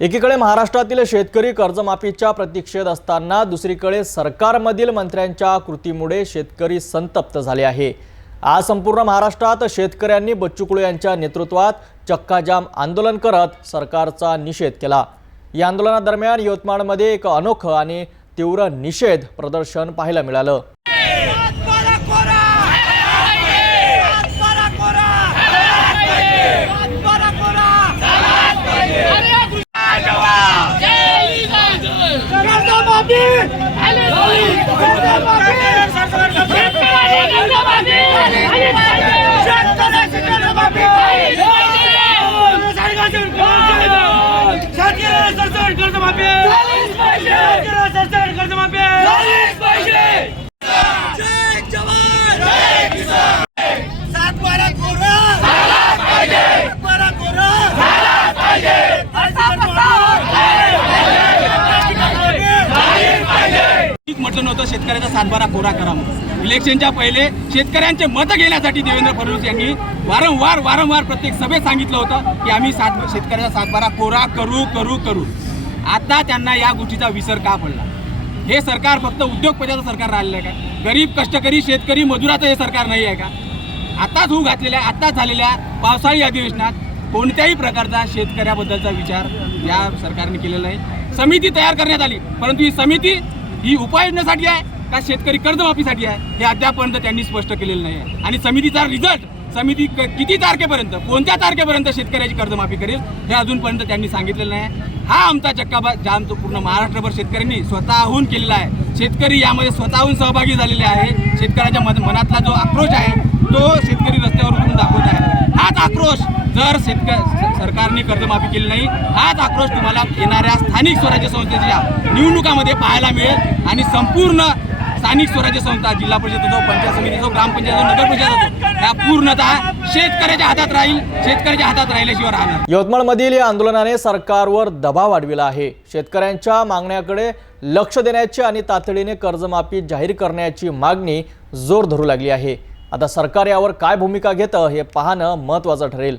एकीकडे महाराष्ट्रातील शेतकरी कर्जमाफीच्या प्रतीक्षेत असताना दुसरीकडे सरकारमधील मंत्र्यांच्या कृतीमुळे शेतकरी संतप्त झाले आहे। आज संपूर्ण महाराष्ट्रात शेतकऱ्यांनी बच्चू कडू यांच्या नेतृत्वात चक्काजाम आंदोलन करत सरकारचा निषेध केला। या आंदोलनादरम्यान यवतमाळमध्ये एक अनोखं आणि तीव्र निषेध प्रदर्शन पाहायला मिळालं। म्हटलं नव्हतं शेतकऱ्याचा सातबारा कोरा करा म्हणून। इलेक्शनच्या पहिले शेतकऱ्यांचे मत घेण्यासाठी देवेंद्र फडणवीस यांनी वारंवार प्रत्येक सभेत सांगितलं होतं की आम्ही शेतकऱ्याचा सातबारा कोरा करू। आता त्यांना या गोष्टीचा विसर का पडला? हे सरकार फक्त उद्योगपतीचं सरकार राहिलेलं आहे का? गरीब कष्टकरी शेतकरी मजुराचं हे सरकार नाही आहे का? आताच झालेल्या पावसाळी अधिवेशनात कोणत्याही प्रकारचा शेतकऱ्याबद्दलचा विचार या सरकारने केलेला नाही। समिती तयार करण्यात आली, परंतु ही समिती ही उपाययोजनेसाठी आहे का शेतकरी कर्जमाफीसाठी आहे हे अद्यापर्यंत त्यांनी स्पष्ट केलेलं नाही आहे। आणि समितीचा रिझल्ट समिती किती तारखेपर्यंत कोणत्या तारखेपर्यंत शेतकऱ्याची कर्जमाफी करेल हे अजूनपर्यंत त्यांनी सांगितलेलं नाही। हा आमचा चक्काजाम तो पूर्ण महाराष्ट्रभर शेतकऱ्यांनी स्वतःहून केलेला आहे। शेतकरी यामध्ये स्वतःहून सहभागी झालेले आहे। शेतकऱ्याच्या मनातला जो आक्रोश आहे तो शेतकरी रस्त्यावर उतरून दाखवत आहे। हाच आक्रोश जर सरकारने कर्जमाफी केली नाही, हाच आक्रोश तुम्हाला येणाऱ्या स्थानिक स्वराज्य संस्थेच्या निवडणुकामध्ये पाहायला मिळेल। आणि संपूर्ण स्थानिक स्वराज्य संस्था, जिल्हा परिषद असो, पंचायत समिती असो, ग्रामपंचायत असो, नगर पंचायत असो, ह्या पूर्णतः शेतकऱ्याच्या हातात राहील। शेतकऱ्याच्या हातात राहिल्याशिवाय राहणार। यवतमाळमधील या आंदोलनाने सरकारवर दबाव वाढविला आहे। शेतकऱ्यांच्या मागण्याकडे लक्ष देण्याची आणि तातडीने कर्जमाफी जाहीर करण्याची मागणी जोर धरू लागली आहे। आता सरकार यावर काय भूमिका घेतं हे पाहणं महत्त्वाचं ठरेल।